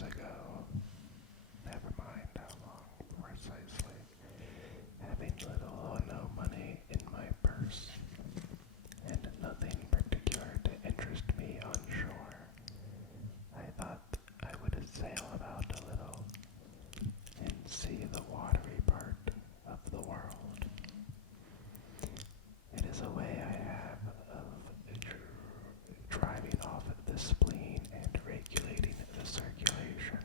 years ago, never mind how long precisely, having little or no money in my purse, and nothing particular to interest me on shore, I thought I would sail about a little and see the watery part of the world. It is a way I have of driving off the spleen and regulating the circulation.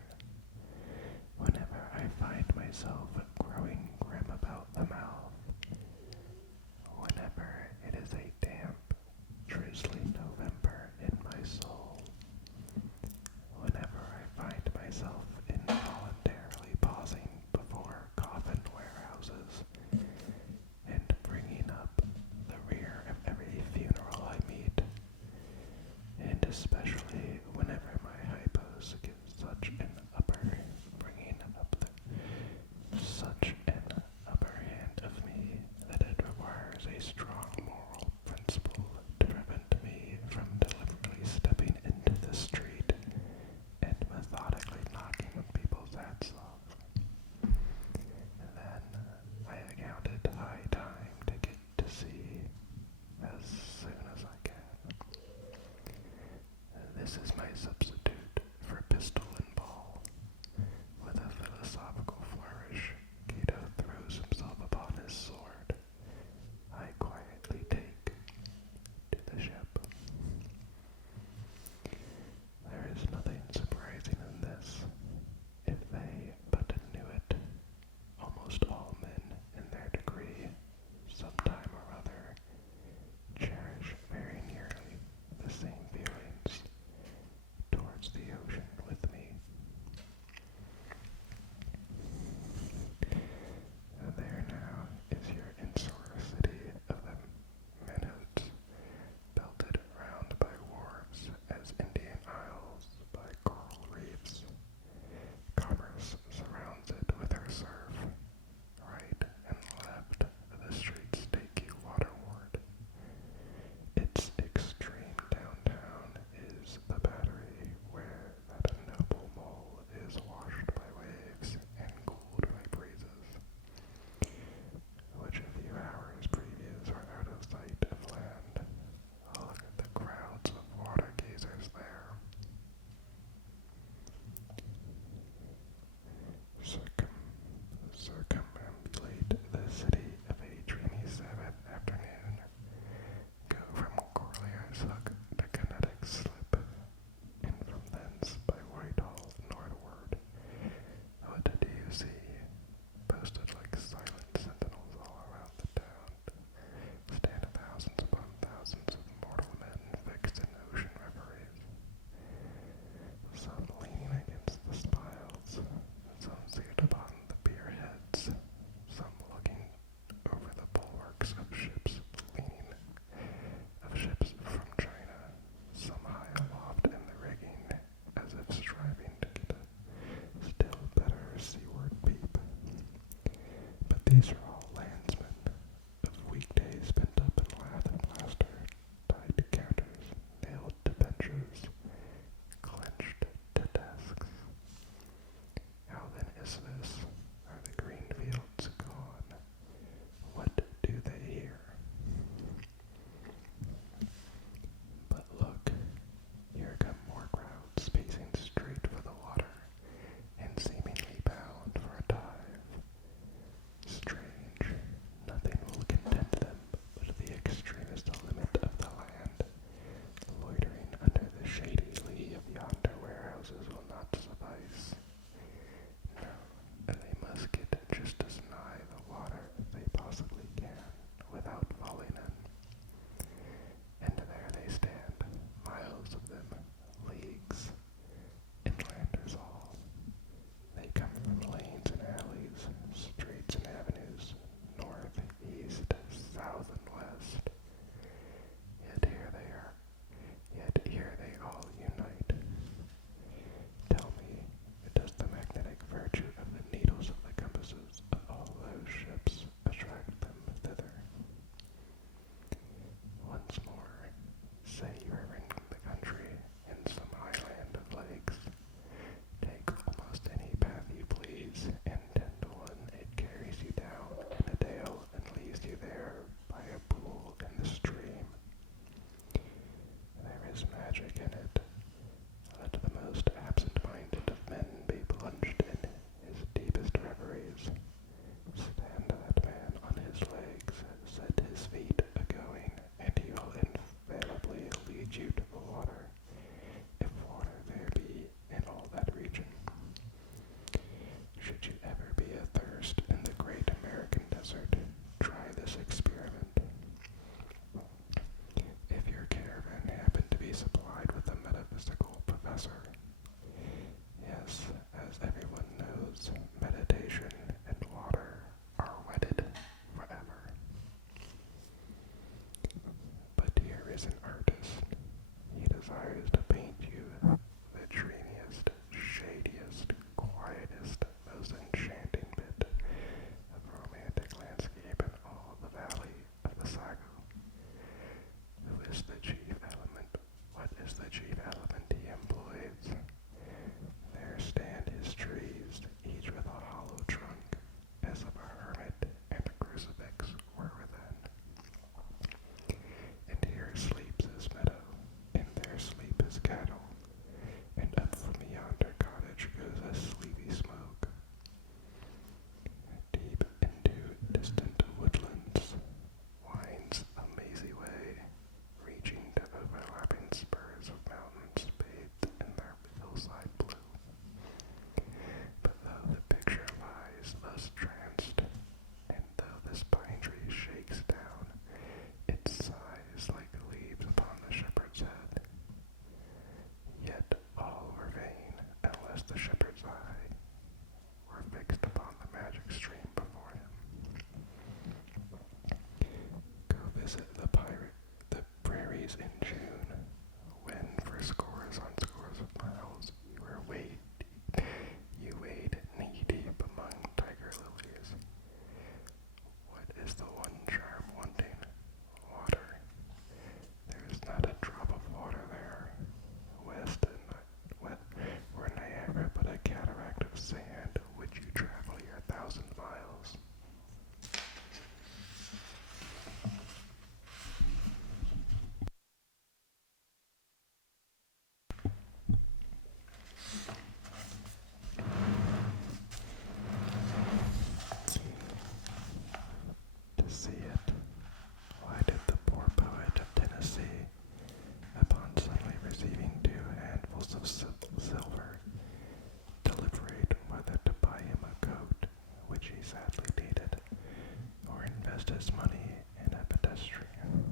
his money in a pedestrian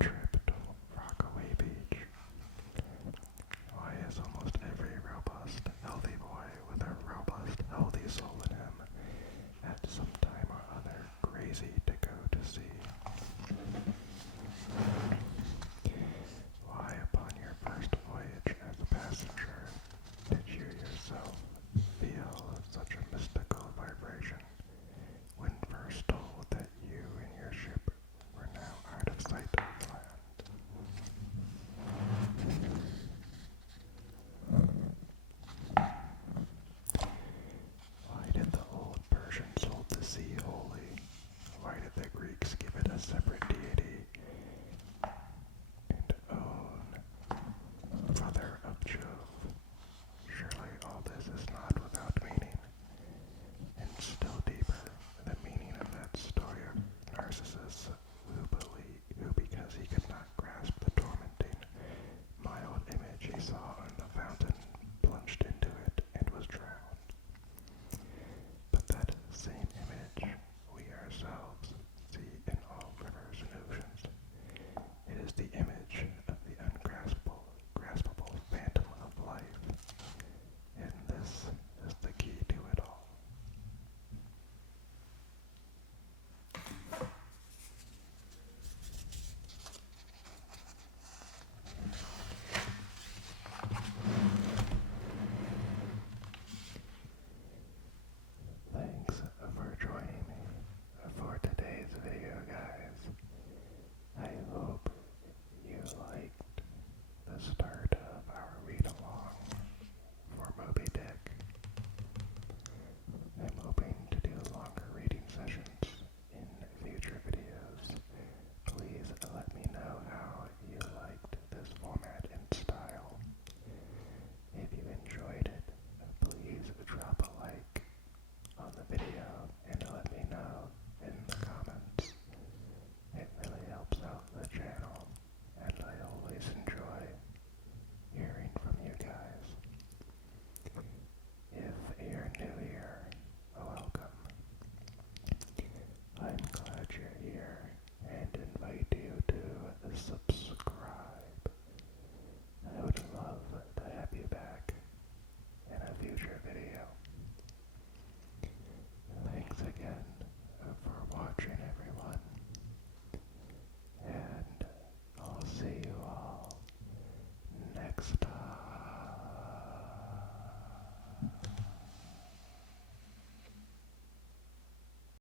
trip to Rockaway Beach. Why is almost every robust, healthy boy with a robust, healthy soul in him at some time or other crazy to go to sea? Why, upon your first voyage as a passenger, did you yourself feel such a mystical vibration when first told that you and your ship were now out of sight of land? Why did the old Persians hold the sea holy? Why did the Greeks give it a separate